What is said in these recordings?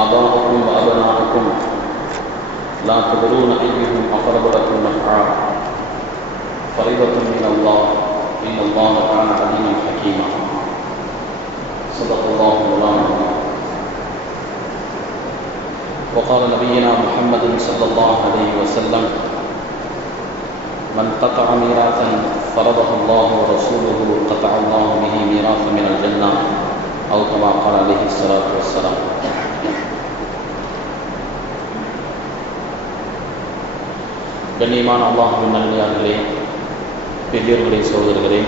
آباؤكم وأبناؤكم لا تدرون أيهم أقرب لكم نفعا فريضة من الله إن الله كان عليما حكيما صدق الله مولانا وقال نبينا محمد صلى الله عليه وسلم من قطع ميراثا فرضه الله ورسوله قطع الله به ميراثا من الجنة أو كما قال عليه الصلاة والسلام. கண்ணியமான அல்லாஹ்வின் நல்லடியார்களே, பெரியோர்களே, சகோதரர்களே,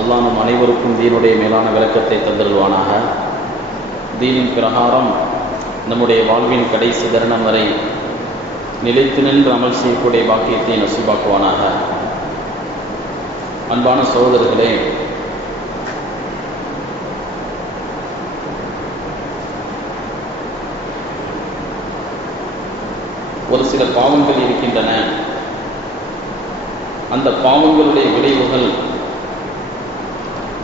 அல்லாஹ் நம் அனைவருக்கும் தீனுடைய மேலான விளக்கத்தை தந்தருள்வானாக. தீனின் பிரகாரம் நம்முடைய வாழ்வின் கடைசி தருணம் வரை நிலைத்து நின்று அமல் செய்யக்கூடிய பாக்கியத்தை நசீபாக்குவானாக. அன்பான சகோதரர்களே, ஒரு சில பாவங்கள் இருக்கின்றன. அந்த பாவங்களுடைய விளைவுகள்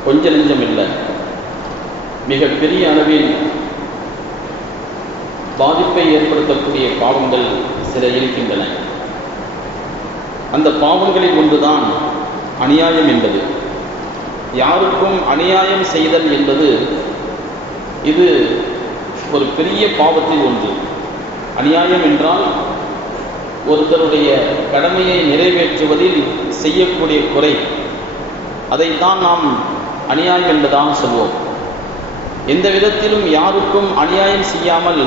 கொஞ்ச நெஞ்சம் இல்லை, மிக பெரிய அளவில் பாதிப்பை ஏற்படுத்தக்கூடிய பாவங்கள் சில இருக்கின்றன. அந்த பாவங்களில் ஒன்றுதான் அநியாயம் என்பது. யாருக்கும் அநியாயம் செய்தல் என்பது இது ஒரு பெரிய பாவத்தில் ஒன்று. அநியாயம் என்றால் ஒருத்தருடைய கடமையை நிறைவேற்றுவதில் செய்யக்கூடிய குறை, அதைத்தான் நாம் அநியாயம் என்பதாக சொல்வோம். எந்த விதத்திலும் யாருக்கும் அநியாயம் செய்யாமல்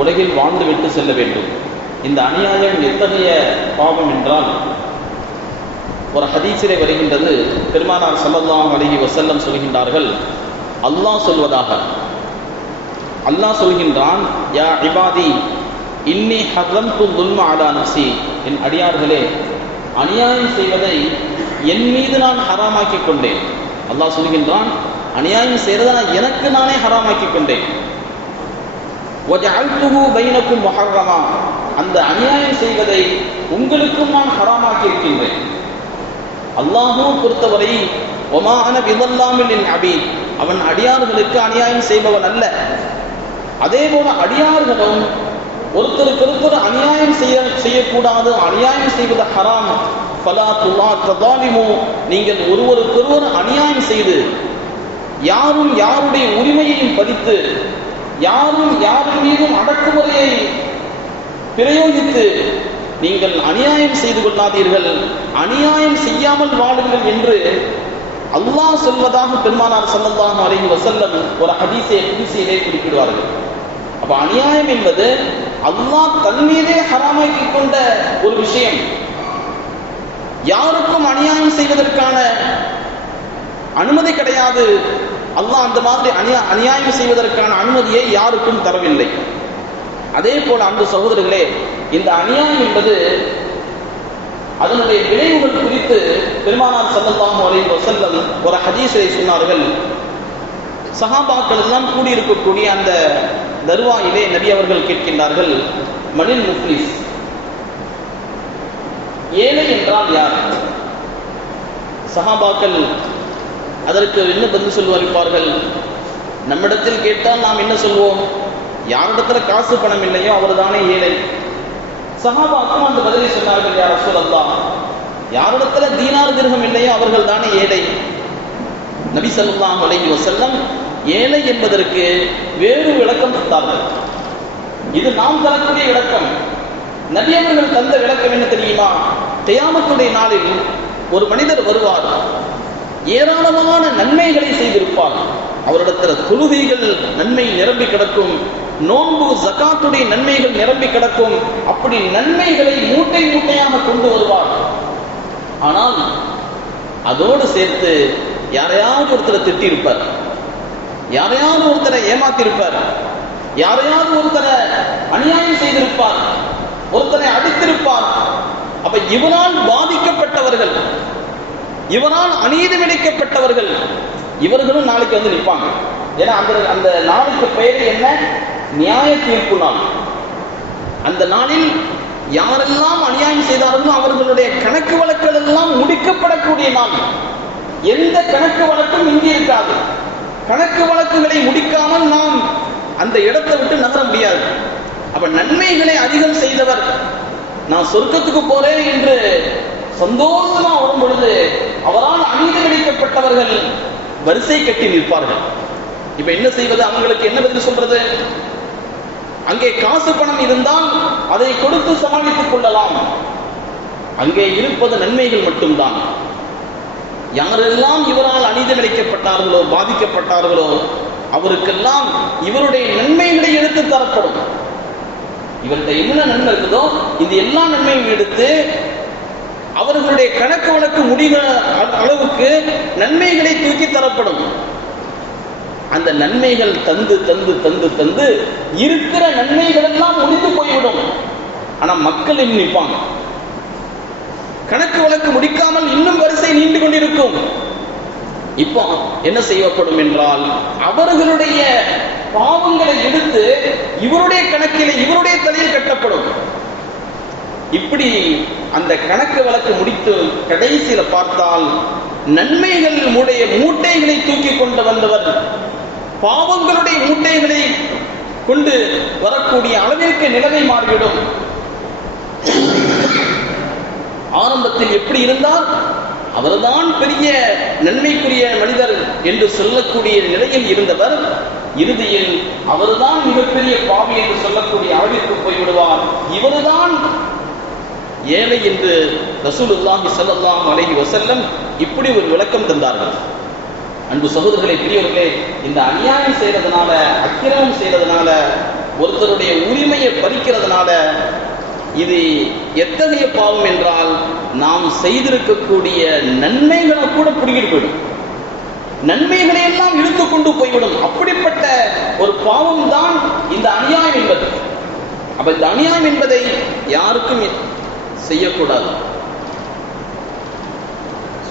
உலகில் வாழ்ந்துவிட்டு செல்ல வேண்டும். இந்த அநியாயம் எத்தகைய பாவம் என்றால், ஒரு ஹதீஸிலே வருகின்றது, பெருமானார் ஸல்லல்லாஹு அலைஹி வஸல்லம் சொல்கின்றார்கள், அல்லாஹ் சொல்வதாக, அல்லாஹ் சொல்கின்றான், யா இபாதி இன்னி ஹர்ரம்து ظுல்ம அலா நஃப்ஸி, என் அடியார்களே, அநியாயம் செய்வதை என் மீது நான் ஹராமாக்கி கொண்டேன். அல்லாஹ் சொல்கின்றான், அநியாயம் செய்வதை நான் எனக்கு நானே ஹராமாக்கி கொண்டேன். வஜஅல்துஹு பைனக்கும் முஹர்ரமா, அந்த அநியாயம் செய்வதை உங்களுக்கும் நான் ஹராமாக்கி இருக்கின்றேன். அல்லாஹ்வை பொறுத்தவரை வமா அன பிதல்லாமில் லில் அபீத், அவன் அடியார்களுக்கு அநியாயம் செய்பவன் அல்ல. அதே போல அடியார்களும் ஒருத்தருக்கு அநியாயம் செய்யக்கூடாது, அநியாயம் செய்வது ஹராம். ஃபலா தஸாலிமு, நீங்கள் ஒருவருக்கொருவர் அநியாயம் செய்து யாரும் யாருடைய உரிமையையும் பறித்து யாரும் யாரின் மீதும் அடக்குமுறையை பிரயோகித்து நீங்கள் அநியாயம் செய்து கொள்ளாதீர்கள், அநியாயம் செய்யாமல் வாழுங்கள் என்று அல்லாஹ் சொல்வதாக பெருமானார் ஸல்லல்லாஹு அலைஹி வஸல்லம் ஒரு ஹதீஸிலே குறிப்பிடுவார்கள். அப்ப அநியாயம் என்பது அல்லாஹ் தன் மீதே ஹராமாக்கி கொண்ட ஒரு விஷயம். யாருக்கும் அநியாயம் செய்வதற்கான அனுமதி கிடையாது. அல்லாஹ் அந்த மாதிரி அநியாயம் செய்வதற்கான அனுமதியை யாருக்கும் தரவில்லை. அதே போல அன்பு சகோதரர்களே, இந்த அநியாயம் என்பது அதனுடைய விளைவுகள் குறித்து பெருமானார் ஸல்லல்லாஹு அலைஹி வஸல்லம் ஒரு ஹதீஸை சொன்னார்கள். சஹாபாக்கள் எல்லாம் கூடியிருக்கக்கூடிய அந்த தர்வாயிலே நபி அவர்கள் கேட்கின்றார்கள், மனில் முஃப்லிஸ், ஏழை என்றால் யார்? சஹாபாக்கள் அதற்கு என்ன பதில் சொல்வார்கள்? நம்மிடத்தில் கேட்டால் நாம் என்ன சொல்வோம்? யாரிடத்துல காசு பணம் இல்லையோ அவர் தானே ஏழை. சஹாபாக்கும் அந்த பதிலை சொன்னார்கள், யா ரசூலல்லாஹ், யாரிடத்துல தீனார் திர்ஹம் இல்லையோ அவர்கள் தானே ஏழை. நபி ஸல்லல்லாஹு அலைஹி வஸல்லம் ஏழை என்பதற்கு வேறு விளக்கம் தந்தார்கள். இது நாம் தரக்கூடிய விளக்கம். நபி அவர்கள் தந்த விளக்கம் என்ன தெரியுமா? கியாமத்துடைய நாளில் ஒரு மனிதர் வருவார், ஏராளமான நன்மைகளை செய்திருப்பார். அவரிடத்தில் தொழுகைகள் நன்மை நிரம்பி கிடக்கும், நோன்பு ஜகாத்துடைய நன்மைகள் நிரம்பி கிடக்கும். அப்படி நன்மைகளை மூட்டை மூட்டையாக கொண்டு வருவார். ஆனால் அதோடு சேர்த்து யாரையாவது ஒருத்தரை திட்டிருப்பார், யாரையாவது ஒருத்தரை ஏமாத்திருப்பார், யாரையாவது ஒருத்தரை அநியாயம் செய்திருப்பார், ஒருத்தரை அடித்திருப்பார். அப்ப இவரால் பாதிக்கப்பட்டவர்கள், இவரால் அநீதி இழைக்கப்பட்டவர்கள், இவர்களும் நாளைக்கு வந்து நிற்பாங்க. ஏன்னா அந்த நாளுக்கு பெயர் என்ன? நியாய தீர்ப்பு நாள். அந்த நாளில் யாரெல்லாம் அநியாயம் செய்தார்களோ அவர்களுடைய கணக்கு வழக்குகள் எல்லாம் முடிக்கப்படக்கூடிய நாள். எந்த கணக்கு வழக்கும் இங்கே இருக்காது. கணக்கு வழக்குகளை முடிக்காமல் நாம் அந்த இடத்தை விட்டு நகர முடியாது. அப்ப நன்மைகளை அதிகம் செய்தவர் நான் சொர்க்கத்துக்கு போறேன் என்று சந்தோஷமா வரும் பொழுது அவரால் அநீதிக்கப்பட்டவர்கள் வரிசை கட்டி நிற்பார்கள். இப்ப என்ன செய்வது? அவங்களுக்கு என்ன பதில் சொல்றது? அங்கே காசு பணம் இருந்தால் அதை கொடுத்து சமாளித்துக் கொள்ளலாம். அங்கே இருப்பது நன்மைகள் மட்டும்தான். யாரெல்லாம் இவரால் அநீதிக்கப்பட்டார்களோ, பாதிக்கப்பட்டார்களோ, அவருக்கெல்லாம் இவருடைய நன்மைகளை எடுத்து தரப்படும். இவருடைய என்ன நன்மை இருக்குதோ இந்த எல்லா நன்மையும் எடுத்து அவர்களுடைய கணக்கு வழக்கு முடிகிற அளவுக்கு நன்மைகளை தூக்கி தரப்படும். அந்த நன்மைகள் தந்து தந்து தந்து தந்து இருக்கிற நன்மைகள் எல்லாம் முடிந்து போய்விடும். ஆனா மக்கள் இன்னும் நிற்பாங்க. கணக்கு வழக்கு முடிக்காமல் இன்னும் வரிசை நீண்டு கொண்டிருக்கும். இப்போ என்ன செய்யப்படும் என்றால் அவர்களுடைய பாவங்களை எடுத்து இவருடைய கணக்கில் இவருடைய தலையில் கட்டப்படும். இப்படி அந்த கணக்கு வழக்கு முடித்து கடைசியில பார்த்தால் நன்மைகள் மூட்டைகளை தூக்கி கொண்டு வந்தவர் பாவங்களுடைய மூட்டைகளை கொண்டு வரக்கூடிய அளவிற்கு நிலைமை மாறிவிடும். ஆரம்பத்தில் எப்படி இருந்தால் அவர்தான் பெரிய நன்மைக்குரிய மனிதர் என்று சொல்லக்கூடிய நிலையில் இருந்தவர் இறுதியில் அவர்தான் மிகப்பெரிய பாவி என்று சொல்லக்கூடிய அளவிற்கு போய்விடுவார். இவர்தான் ஏழை என்று ரசூலுல்லாஹி ஸல்லல்லாஹு அலைஹி வஸல்லம் இப்படி ஒரு விளக்கம் தந்தார்கள். அன்பு சகோதரர்களே, பெரியவர்களே, இந்த அநியாயம் செய்யறதுனால, அக்கிரமம் செய்யறதுனால, ஒருத்தருடைய உரிமையை பறிக்கிறதுனால இது எத்தகைய பாவம் என்றால் நாம் செய்திருக்கக்கூடிய நன்மைகளை கூட பிடிக்கிட்டு போயிடும். நன்மைகளை எல்லாம் இழுத்து கொண்டு போய்விடும். அப்படிப்பட்ட ஒரு பாவம் தான் இந்த அநியாயம் என்பது. அப்ப இந்த அநியாயம் என்பதை யாருக்கும் செய்யக்கூடாது.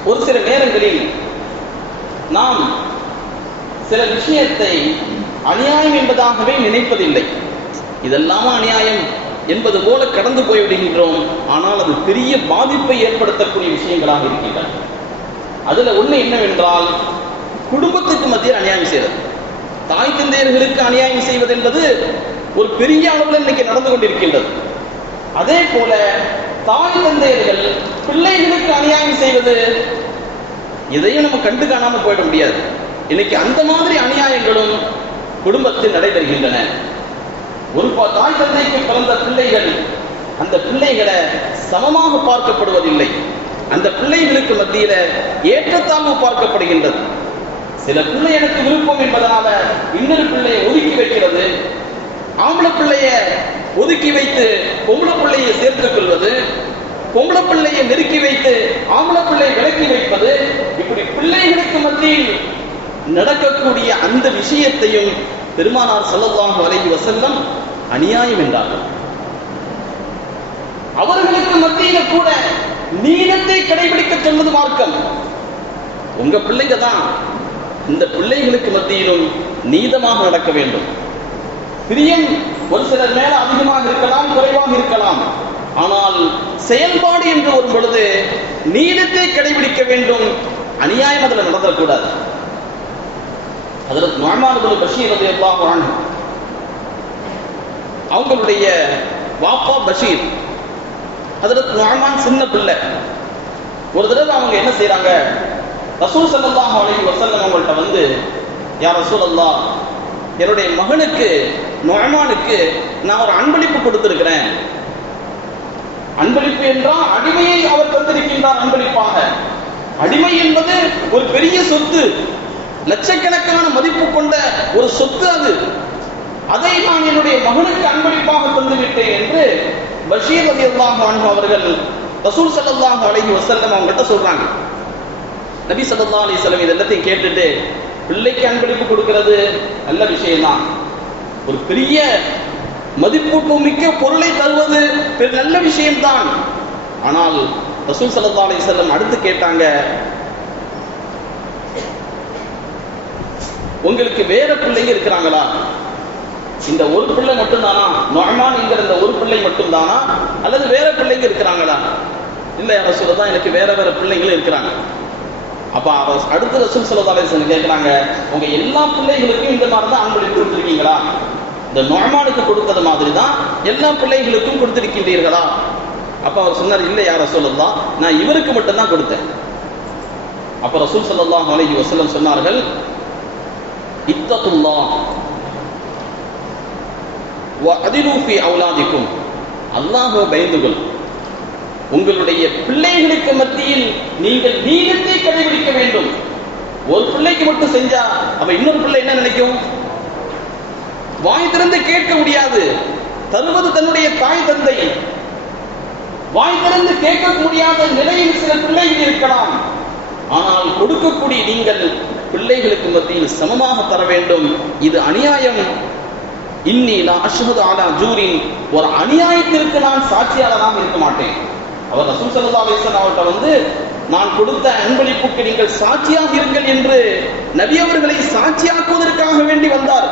ஒரு சில நேரங்களில் நாம் சில விஷயத்தை அநியாயம் என்பதாகவே நினைப்பதில்லை. இதெல்லாம் அநியாயம் என்பது போல கடந்து போய்விடுகின்றோம். ஆனால் அது பெரிய பாதிப்பை ஏற்படுத்தக்கூடிய விஷயங்களாக இருக்கின்றன. அதுல ஒண்ணு என்னவென்றால் குடும்பத்துக்கு மத்தியில் அநியாயம் செய்வது. தாய் தந்தையர்களுக்கு அநியாயம் செய்வது என்பது ஒரு பெரிய அளவில் இன்னைக்கு நடந்து கொண்டிருக்கின்றது. அதே போல தாய் தந்தையர்கள் பிள்ளைகளுக்கு அநியாயம் செய்வது, இதையும் நம்ம கண்டு காணாம போயிட முடியாது. இன்னைக்கு அந்த மாதிரி அநியாயங்களும் குடும்பத்தில் நடைபெறுகின்றன. ஒரு தாய் தந்தைக்கு பிறந்த பிள்ளைகள் அந்த பிள்ளைகளை சமமாக பார்க்கப்படுவதில்லை. அந்த பிள்ளைகளுக்கு மத்தியில ஏற்றத்தாழ்வு பார்க்கப்படுகின்றது. சில பிள்ளை எனக்கு விருப்பம் என்பதனால இன்னொரு பிள்ளையை ஒதுக்கி வைக்கிறது, ஆம்பளை பிள்ளைய ஒதுக்கி வைத்து பொம்பளை பிள்ளையை சேர்த்துக் கொள்வது, பொம்பளை பிள்ளையை நெருக்கி வைத்து ஆம்பளை பிள்ளை விலக்கி வைப்பது, இப்படி பிள்ளைகளுக்கு மத்தியில் நடக்கக்கூடிய அந்த விஷயத்தையும் பெருமானார் ஸல்லல்லாஹு அலைஹி வஸல்லம் அநியாயம் என்றார்கள். அவர்களுக்கு மத்தியில கூட நீதத்தை கடைபிடிக்க சொன்னது மார்க்கம். உங்க பிள்ளைங்க தான், இந்த பிள்ளைகளுக்கு மத்தியிலும் நீதமாக நடக்க வேண்டும். பிரியம் ஒரு சிலர் மேல அதிகமாக இருக்கலாம், குறைவாக இருக்கலாம். ஆனால் செயல்பாடு என்று வரும் பொழுது நீதத்தை கடைபிடிக்க வேண்டும். அநியாயம் அதில் நடத்தக்கூடாது. ஹஜ்ரத் நுஅமான் இப்னு பஷீர் ரலியல்லாஹு அன்ஹு அவங்களுடைய வாப்பா பஷீர், ஹஜ்ரத் நுஅமான் சின்ன பிள்ளை. ஒரு தடவை அவங்க என்ன செய்யறாங்க, ரசூல் ஸல்லல்லாஹு அலைஹி வஸல்லம் அவங்கள்ட்ட வந்து, யா ரசூலல்லாஹ், என்னுடைய மகனுக்கு நுஅமானுக்கு நான் ஒரு அன்பளிப்பு கொடுத்திருக்கிறேன். அன்பளிப்பு என்றால் அடிமையை அவர் தந்திருக்கின்றார் அன்பளிப்பாக. அடிமை என்பது ஒரு பெரிய சொத்து, லட்சக்கணக்கான மதிப்பு கொண்ட ஒரு சொத்து. அதை நான் என்னுடைய மகனுக்கு அன்பளிப்பாக தந்துவிட்டேன் என்று பஷீர் ரலியல்லாஹு அன்ஹு அவர்கள் ரசூல் ஸல்லல்லாஹு அலைஹி வஸல்லம் அவங்கள்ட்ட சொல்றாங்க. நபி ஸல்லல்லாஹு அலைஹி வஸல்லம் இதெல்லாத்தையும் கேட்டுட்டு, பிள்ளைக்கு அன்பளிப்பு கொடுக்கிறது நல்ல விஷயம்தான், ஒரு பெரிய மதிப்பூட்டு மிக்க பொருளை தருவது நல்ல விஷயம்தான். ஆனால் ரசூல் ஸல்லல்லாஹு அலைஹி வஸல்லம் அடுத்து கேட்டாங்க, உங்களுக்கு வேற பிள்ளைங்க இருக்கிறாங்களா? இந்த ஒரு பிள்ளை மட்டும்தானா? நுஅமான் என்கிற இந்த ஒரு பிள்ளை மட்டும்தானா, அல்லது வேற பிள்ளைங்க இருக்கிறாங்களா? இல்ல யா ரசூலல்லாஹ், எனக்கு வேற வேற பிள்ளைங்களும் இருக்கிறாங்க. அப்ப அடுத்த ரசூல் ஸல்லல்லாஹு அலைஹி வஸல்லம் கேட்கிறாங்க, உங்க எல்லா பிள்ளைகளுக்கும் இந்த மாதிரி தான் அன்பளிப்பு கொடுத்துருக்கீங்களா? இந்த நுஅமானுக்கு கொடுத்தது மாதிரி தான் எல்லா பிள்ளைகளுக்கும் கொடுத்திருக்கின்றீர்களா? அப்ப அவர் சொன்னார், இல்லை யா ரசூலல்லாஹ், நான் இவருக்கு மட்டும்தான் கொடுத்தேன். அப்ப ரசூல் ஸல்லல்லாஹு அலைஹி வஸல்லம் சொன்னார்கள், இத்தகுல்லாஹ் வ அதிலு ஃபீ அவுலாதிக்கும், அல்லாஹ்வை பயந்துகொள், உங்களுடைய பிள்ளைகளுக்கு மத்தியில் நீங்கள் நீதத்தை கடைபிடிக்க வேண்டும். ஒரு பிள்ளைக்கு மட்டும் செஞ்சா அப்ப இன்னொரு பிள்ளை என்ன நினைக்கும்? வாய் திறந்து கேட்க முடியாது. தருவது தன்னுடைய தாய் தந்தை. வாய் திறந்து கேட்க முடியாத நிலையில் சில பிள்ளைகள் இருக்கலாம். ஆனால் கொடுக்கக்கூடிய நீங்கள் பிள்ளைகளுக்கு மத்தியில் சமமாக தர வேண்டும். இது அநியாயம். இன்னி லா அஷ்ஹது அலா ஜூரின், ஒரு அநியாயத்திற்கு நான் சாட்சியாளராக இருக்க மாட்டேன். அவர் ரசூல் ஸல்லல்லாஹு அலைஹி வஸல்லம் அவர்கிட்ட நான் கொடுத்த அன்பளிப்புக்கு நீங்கள் சாட்சியாக இருங்கள் என்று நபி அவர்களை சாட்சியாக்குவதற்காக வேண்டி வந்தார்.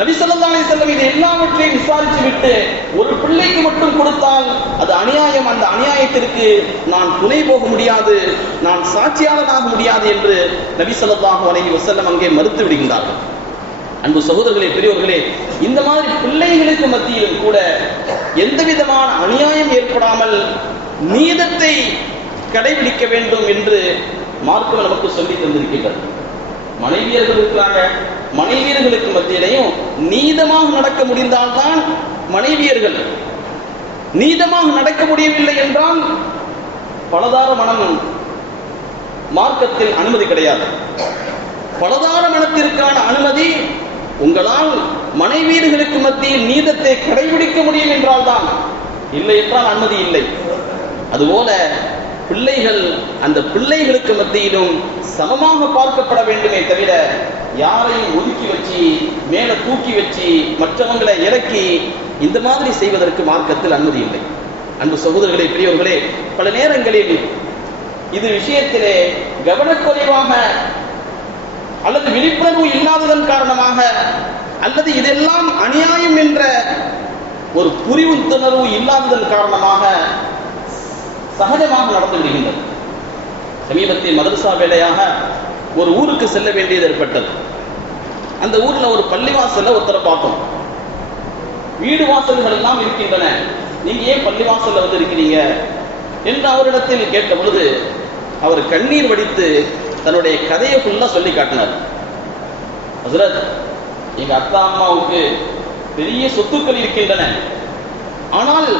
நபி ஸல்லல்லாஹு அலைஹி வஸல்லம் இது எல்லாவற்றையும் விசாரித்து விட்டு ஒரு பிள்ளைக்கு மட்டும் கொடுத்தால் அது அநியாயம், அந்த அநியாயத்திற்கு நான் துணை போக முடியாது, நான் சாட்சியாளனாக முடியாது என்று நபி ஸல்லல்லாஹு அலைஹி வஸல்லம் அங்கே மறுத்து விடுகின்றார்கள். அன்பு சகோதரர்களே, பெரியவர்களே, இந்த மாதிரி பிள்ளைகளுக்கு மத்தியிலும் கூட எந்த விதமான அநியாயம் ஏற்படாமல் நீதத்தை கடைபிடிக்க வேண்டும் என்று மார்க்கம் நமக்கு சொல்லி தந்திருக்கின்றது. மனைவியர்கள் இருக்கிறாங்க, மனைவியர்களுக்கு மத்தியிலையும் நீதமாக நடக்க முடிந்தால்தான் மனைவியர்கள். நீதமாக நடக்க முடியவில்லை என்றால் பலதார மனம் மார்க்கத்தில் அனுமதி கிடையாது. பலதார மனத்திற்கான அனுமதி உங்களால் மனைவியர்களுக்கு மத்தியில் நீதத்தை கடைபிடிக்க முடியும் என்றால் தான், இல்லை என்றால் அனுமதி இல்லை. அதுபோல பிள்ளைகள், அந்த பிள்ளைகளுக்கு மத்தியிலும் சமமாக பார்க்கப்பட வேண்டுமே தவிர யாரையும் ஒதுக்கி வச்சு மேல தூக்கி வச்சு மற்றவங்களை இறக்கி இந்த மாதிரி செய்வதற்கு மார்க்கத்தில் அனுமதி இல்லை. அன்பு சகோதரர்களே, பெரியவர்களே, பல நேரங்களில் இது விஷயத்திலே கவனக்குறைவாக அல்லது விழிப்புணர்வு இல்லாததன் காரணமாக அல்லது இதெல்லாம் அநியாயம் என்ற ஒரு புரிவுணர்வு இல்லாததன் காரணமாக சகஜமாக நடந்து விடுகின்றது. சமீபத்தில் மதரசா வேலையாக ஒரு ஊருக்கு செல்ல வேண்டியது ஏற்பட்டது. அந்த ஊர்ல ஒரு பள்ளிவாசல்ல ஒருத்தரை பார்த்தோம். வீடு வாசல்கள் எல்லாம் இருக்கின்றன, நீங்க ஏன் பள்ளிவாசல்ல வந்து இருக்கிறீங்க என்று அவரிடத்தில் கேட்ட பொழுது அவர் கண்ணீர் வடித்து தன்னுடைய கதையை ஃபுல்லா சொல்லி காட்டினார். ஹஸ்ரத், எங்க அத்தா அம்மாவுக்கு பெரிய சொத்துக்கள் இருக்கின்றன, ஆனால்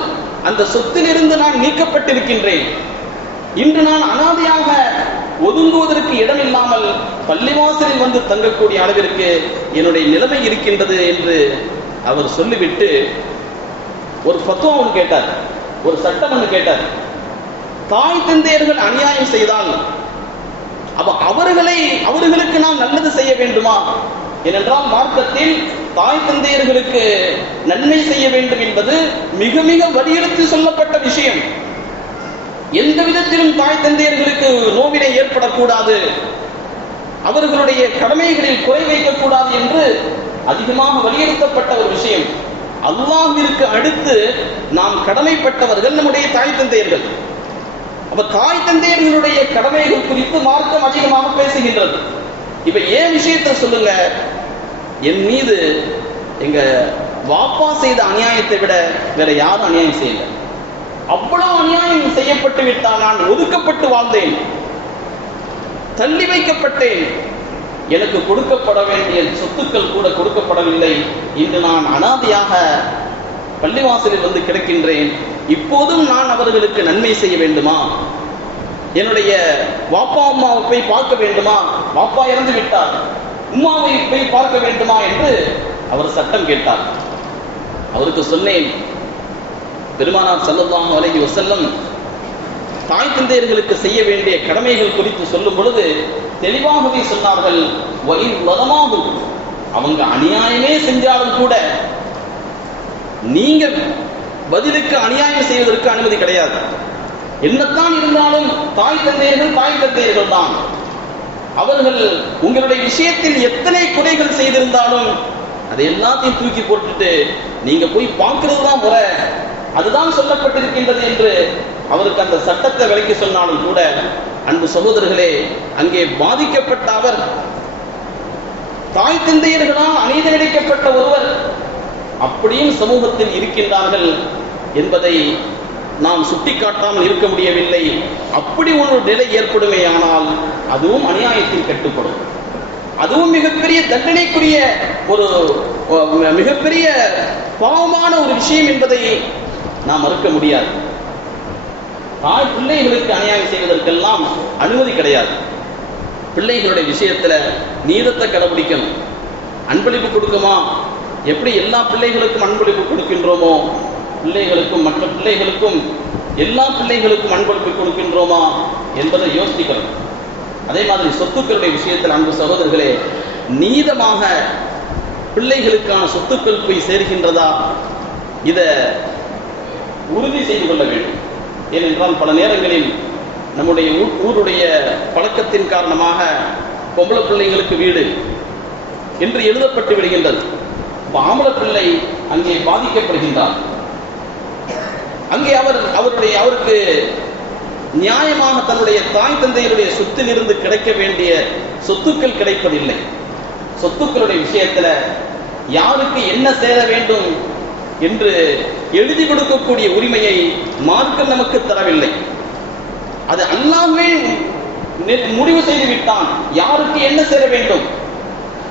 அந்த சொத்திலிருந்து நான் நீக்கப்பட்டிருக்கின்றேன். இன்று நான் அனாதையாக ஒதுங்குவதற்கு இடம் இல்லாமல் பள்ளிவாசலில் வந்து தங்கக்கூடிய அளவிற்கு என்னுடைய நிலைமை இருக்கின்றது என்று அவர் சொல்லிவிட்டு ஒரு ஃபத்வா ஒன்று கேட்டார், ஒரு சட்டம் ஒன்று கேட்டார். தாய் தந்தையர்கள் அநியாயம் செய்தால் அவர்களுக்கு நாம் நல்லது செய்ய வேண்டுமா? ஏனென்றால் மார்க்கத்தில் தாய் தந்தையர்களுக்கு நன்மை செய்ய வேண்டும் என்பது மிக மிக வலியுறுத்தி சொல்லப்பட்ட விஷயம். எந்த விதத்திலும் தாய் தந்தையர்களுக்கு நோவினை ஏற்படக்கூடாது, அவர்களுடைய கடமைகளில் குறை வைக்கக்கூடாது என்று அதிகமாக வலியுறுத்தப்பட்ட ஒரு விஷயம். அல்லாஹ்விற்கு அடுத்து நாம் கடமைப்பட்டவர்கள் நம்முடைய தாய் தந்தையர்கள். அப்ப தாய் தந்தையர்களுடைய கடமைகள் குறித்து மார்க்கம் அதிகமாக பேசுகின்றது. இப்ப ஏன் விஷயத்தை சொல்லுங்க, என் மீது எங்க வாப்பா செய்த அநியாயத்தை விட வேற யாரும் அநியாயம் செய்யல. அவ்வளவு அநியாயம் செய்யப்பட்டு விட்டால் நான் ஒதுக்கப்பட்டு வாழ்ந்தேன், தள்ளி வைக்கப்பட்டேன், எனக்கு கொடுக்கப்பட வேண்டிய சொத்துக்கள் கூட கொடுக்கப்படவில்லை. இன்று நான் அனாதையாக பள்ளிவாசலில் வந்து கிடக்கின்றேன். இப்போதும் நான் அவர்களுக்கு நன்மை செய்ய வேண்டுமா? என்னுடைய வாப்பா அம்மாவை போய் பார்க்க வேண்டுமா? வாப்பா இறந்து விட்டார், உம்மாவை போய் பார்க்க வேண்டுமா என்று அவர் சட்டம் கேட்டார். அவருக்கு சொன்னேன், பெருமானார் ஸல்லல்லாஹு அலைஹி வஸல்லம் தாய் தந்தையர்களுக்கு செய்ய வேண்டிய கடமைகள் குறித்து சொல்லும் பொழுது தெளிவாகவே சொன்னார்கள், அவங்க அநியாயமே செஞ்சாலும் கூட நீங்க பதிலுக்கு அநியாயம் செய்வதற்கு அனுமதி கிடையாது. என்னத்தான் இருந்தாலும் தாய் தந்தையர்கள் தான். அவர்கள் உங்களுடைய விஷயத்தில் எத்தனை குறைகள் செய்திருந்தாலும் அதை எல்லாத்தையும் தூக்கி போட்டுட்டு நீங்க போய் பார்க்கிறது தான் முறை, அதுதான் சொல்லப்பட்டிருக்கின்றது என்று அவருக்கு அந்த சட்டத்தை விலக்கி சொன்னாலும் கூட, அன்பு சகோதரர்களே, அங்கே பாதிக்கப்பட்ட அவர் தாய் தந்தையர்களால் அநீதி இழைக்கப்பட்ட ஒருவர் அப்படியும் சமூகத்தில் இருக்கின்றார்கள் என்பதை நாம் சுட்டிக்காட்டாமல் இருக்க முடியவில்லை. அப்படி ஒரு நிலை ஏற்படுமே ஆனால் அதுவும் அநியாயத்தில் கட்டுப்படும். அதுவும் மிகப்பெரிய தண்டனைக்குரிய ஒரு மிகப்பெரிய பாவமான ஒரு விஷயம் என்பதை நாம் மறுக்க முடியாது. தாய் பிள்ளைகளுக்கு அநியாயம் செய்வதற்கெல்லாம் அனுமதி கிடையாது. பிள்ளைகளுடைய விஷயத்துல நீதத்தை கடைபிடிக்கணும். அன்பளிப்பு கொடுக்குமா, எப்படி எல்லா பிள்ளைகளுக்கும் அன்பளிப்பு கொடுக்கின்றோமோ பிள்ளைகளுக்கும் மற்ற பிள்ளைகளுக்கும் எல்லா பிள்ளைகளுக்கும் அன்பளிப்பு கொடுக்கின்றோமா என்பதை யோசிக்கணும். அதே மாதிரி சொத்துக்களுடைய விஷயத்தில் அன்பு சகோதரர்களே, நீதமாக பிள்ளைகளுக்கான சொத்துக்கள் போய் சேர்கின்றதா இதை உறுதி செய்து கொள்ள வேண்டும். ஏனென்றால் பல நேரங்களில் நம்முடைய ஊருடைய பழக்கத்தின் காரணமாக பொம்பளை பிள்ளைங்களுக்கு வீடு என்று எழுதப்பட்டு விடுகின்றது. ஆம்பளை பிள்ளை அங்கே பாதிக்கப்படுகின்றார். அங்கே அவருக்கு நியாயமாக தன்னுடைய தாய் தந்தையருடைய சொத்திலிருந்து கிடைக்க வேண்டிய சொத்துக்கள் கிடைப்பதில்லை. சொத்துக்களுடைய விஷயத்துல யாருக்கு என்ன சேர வேண்டும் என்று எழுதி கொடுக்கக்கூடிய உரிமையை மார்க்கம் நமக்கு தரவில்லை. அது அல்லாஹ்வே முடிவு செய்து விட்டான் யாருக்கு என்ன சேர வேண்டும்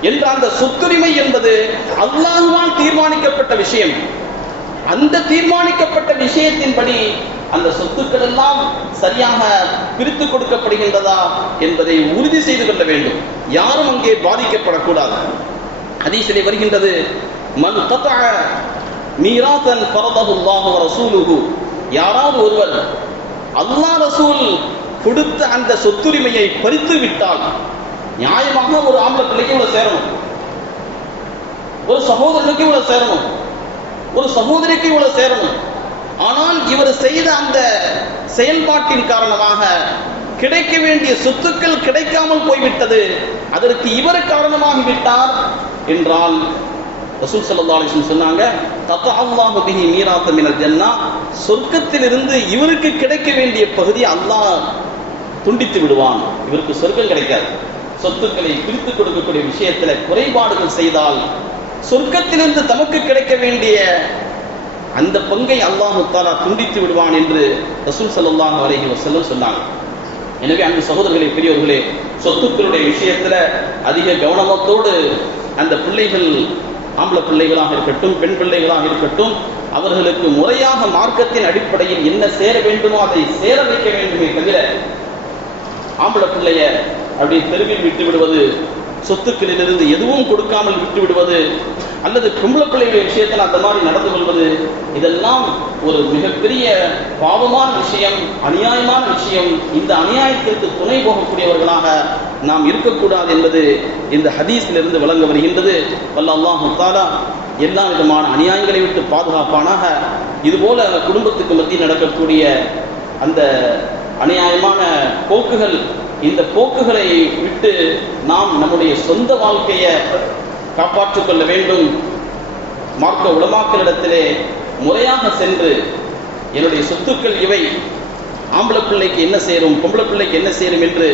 என்ற அந்த சொத்துரிமை என்பது அல்லாஹ்வால் தீர்மானிக்கப்பட்ட விஷயம். அந்த தீர்மானிக்கப்பட்ட விஷயத்தின்படி அந்த சொத்துக்கள் எல்லாம் சரியாக பிரித்து கொடுக்கப்படுகின்றதா என்பதை உறுதி செய்து கொள்ள வேண்டும். யாரும் அங்கே பாதிக்கப்படக்கூடாது. ஹதீஸிலே வருகின்றது, மன் கதஅ மீராத்தன் ஃபரதஹுல்லாஹு வ ரசூலுஹு, யாராவது ஒருவர் அல்லாஹ் ரசூல் கொடுத்த அந்த சொத்துரிமையை பறித்து விட்டால், நியாயமாக ஒரு ஆம்பளை பிள்ளைக்கு இவ்வளவு சேரணும், ஒரு சகோதரனுக்கு இவ்வளவு சேரணும், ஒரு சகோதரிக்கு இவ்வளவு சேரணும். ஆனால் இவர் செய்த அந்த செயல்பாட்டின் காரணமாக கிடைக்க வேண்டிய சொத்துக்கள் கிடைக்காமல் போய்விட்டது, அதற்கு இவர் காரணமாகிவிட்டார் என்றால் ரசூல் ஸல்லல்லாஹு அலைஹி வஸல்லம் சொன்னாங்க, ததஅல்லாஹு பிஹி மீராத்த மினல் ஜன்னah, சொர்க்கத்திலிருந்து இவருக்கு கிடைக்க வேண்டிய பகுதியை அல்லாஹ் துண்டித்து விடுவான், இவருக்கு சொர்க்கம் கிடைக்காது. சொத்துக்களை பிரித்து கொடுக்கக்கூடிய விஷயத்துல குறைபாடுகள் செய்தால் சொர்க்கத்திலிருந்து தமக்கு கிடைக்க வேண்டிய அந்த பங்கை அல்லாஹு தஆலா துண்டித்து விடுவான் என்று ரசூல் ஸல்லல்லாஹு அலைஹி வஸல்லம் சொன்னாங்க. எனவே அன்பு சகோதரர்களே, பெரியவர்களே, சொத்துக்களுடைய விஷயத்துல அதிக கவனத்தோடு அந்த பிள்ளைகள், ஆம்பளை பிள்ளைகளாக இருக்கட்டும் பெண் பிள்ளைகளாக இருக்கட்டும், அவர்களுக்கு முறையாக மார்க்கத்தின் அடிப்படையில் என்ன சேர வேண்டுமோ அதை சேர வைக்க வேண்டுமே தவிர ஆம்பளை பிள்ளைய அப்படி தெருவில் விட்டு விடுவது, சொத்துக்களிலிருந்து எதுவும் கொடுக்காமல் விட்டு விடுவது, அல்லது பொம்பளை பிள்ளைகளுடைய விஷயத்தில் அந்த மாதிரி நடந்து கொள்வது, இதெல்லாம் ஒரு மிகப்பெரிய பாவமான விஷயம், அநியாயமான விஷயம். இந்த அநியாயத்திற்கு துணை போகக்கூடியவர்களாக நாம் இருக்கக்கூடாது என்பது இந்த ஹதீஸிலிருந்து விளங்க வருகின்றது. வல்ல அல்லாஹு தஆலா எல்லா விதமான அநியாயங்களை விட்டு பாதுகாப்பானாக. இதுபோல குடும்பத்துக்கு மத்தியில் நடக்கக்கூடிய அந்த அநியாயமான போக்குகள், இந்த போக்குகளை விட்டு நாம் நம்முடைய சொந்த வாழ்க்கையை காப்பாற்றிக் கொள்ள வேண்டும். மார்க்க உலமாக்களிடத்திலே முறையாக சென்று என்னுடைய சொத்துக்கள் இவை, ஆம்பளை பிள்ளைக்கு என்ன சேரும் பொம்பளை பிள்ளைக்கு என்ன சேரும் என்று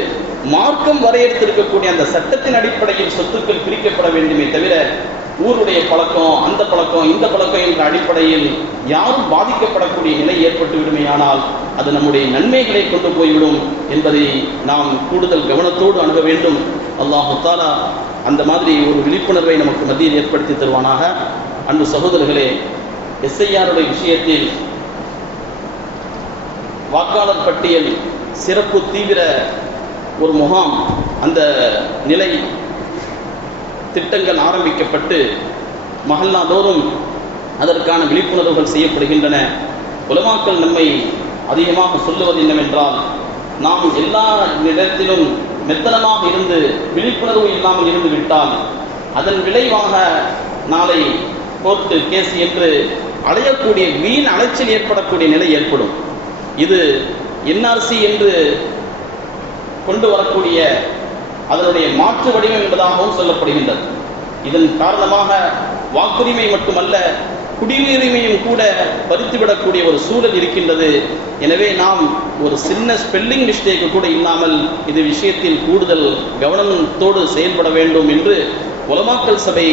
மார்க்கம் வரையறுத்திருக்கக்கூடிய அந்த சட்டத்தின் அடிப்படையில் சொத்துக்கள் பிரிக்கப்பட வேண்டுமே தவிர ஊருடைய பழக்கம், அந்த பழக்கம், இந்த பழக்கம் என்ற அடிப்படையில் யாரும் பாதிக்கப்படக்கூடிய நிலை ஏற்பட்டு விடுமையானால் அது நம்முடைய நன்மைகளை கொண்டு போய்விடும் என்பதை நாம் கூடுதல் கவனத்தோடு அணுக வேண்டும். அல்லாஹு தஆலா அந்த மாதிரி ஒரு விழிப்புணர்வை நமக்கு மத்தியில் ஏற்படுத்தி தருவானாக. அன்பு சகோதரர்களே, எஸ்ஐஆருடைய விஷயத்தில் வாக்காளர் பட்டியல் சிறப்பு தீவிர ஒரு முகாம், அந்த நிலை திட்டங்கள் ஆரம்பிக்கப்பட்டு மஹல்லாதோறும் அதற்கான விழிப்புணர்வுகள் செய்யப்படுகின்றன. உலமாக்கள் நம்மை அதிகமாக சொல்லுவது என்னவென்றால், நாம் எல்லா இடத்திலும் மெத்தனமாக இருந்து விழிப்புணர்வு இல்லாமல் இருந்து விட்டால் அதன் விளைவாக நாளை கோர்ட்டு கேஸ் என்று அலையக்கூடிய வீண் அலைச்சல் ஏற்படக்கூடிய நிலை ஏற்படும். இது என்ஆர்சி என்று கொண்டு வரக்கூடிய அதனுடைய மாற்று வடிவம் என்பதாகவும் சொல்லப்படுகின்றது. இதன் காரணமாக வாக்குரிமை மட்டுமல்ல, குடியுரிமையும் கூட பறித்துவிடக்கூடிய ஒரு சூழல் இருக்கின்றது. எனவே நாம் ஒரு சின்ன ஸ்பெல்லிங் மிஸ்டேக்கு கூட இல்லாமல் இது விஷயத்தில் கூடுதல் கவனத்தோடு செயல்பட வேண்டும் என்று உலமாக்கல் சபை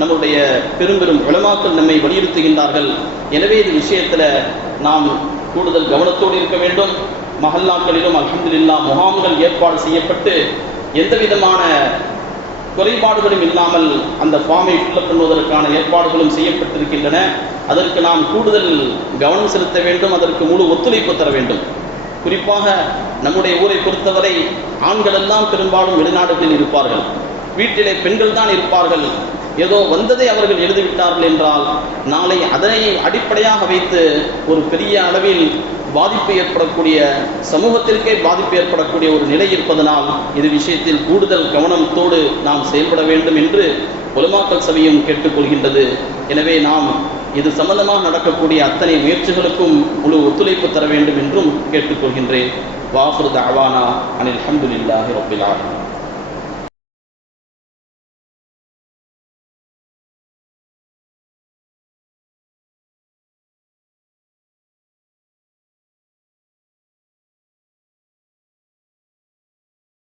நம்முடைய பெரும் உலமாக்கள் நம்மை வலியுறுத்துகின்றார்கள். எனவே இது விஷயத்தில் நாம் கூடுதல் கவனத்தோடு இருக்க வேண்டும். மஹல்லாக்களிலும் அல்ஹம்துலில்லாஹ் முகாம்கள் ஏற்பாடு செய்யப்பட்டு எந்த விதமான குறைபாடுகளும் இல்லாமல் அந்த ஃபார்மை ஃபில்லப் பண்ணுவதற்கான ஏற்பாடுகளும் செய்யப்பட்டிருக்கின்றன. அதற்கு நாம் கூடுதல் கவனம் செலுத்த வேண்டும். அதற்கு முழு ஒத்துழைப்பு தர வேண்டும். குறிப்பாக நம்முடைய ஊரை பொறுத்தவரை ஆண்கள் எல்லாம் பெரும்பாலும் வெளிநாடுகளில் இருப்பார்கள். வீட்டிலே பெண்கள் தான் இருப்பார்கள். ஏதோ வந்ததை அவர்கள் எழுதிவிட்டார்கள் என்றால் நாளை அதனை அடிப்படையாக வைத்து ஒரு பெரிய அளவில் பாதிப்பு ஏற்படக்கூடிய, சமூகத்திற்கே பாதிப்பு ஏற்படக்கூடிய ஒரு நிலை இருப்பதனால் இது விஷயத்தில் கூடுதல் கவனத்தோடு நாம் செயல்பட வேண்டும் என்று உலமாக்கல் சபையும் கேட்டுக்கொள்கின்றது. எனவே நாம் இது சம்பந்தமாக நடக்கக்கூடிய அத்தனை முயற்சிகளுக்கும் முழு ஒத்துழைப்பு தர வேண்டும் என்றும் கேட்டுக்கொள்கின்றேன். வாஃபிரு தஅவானா அனில் ஹம்துலில்லாஹி ரப்பில் ஆலமீன்.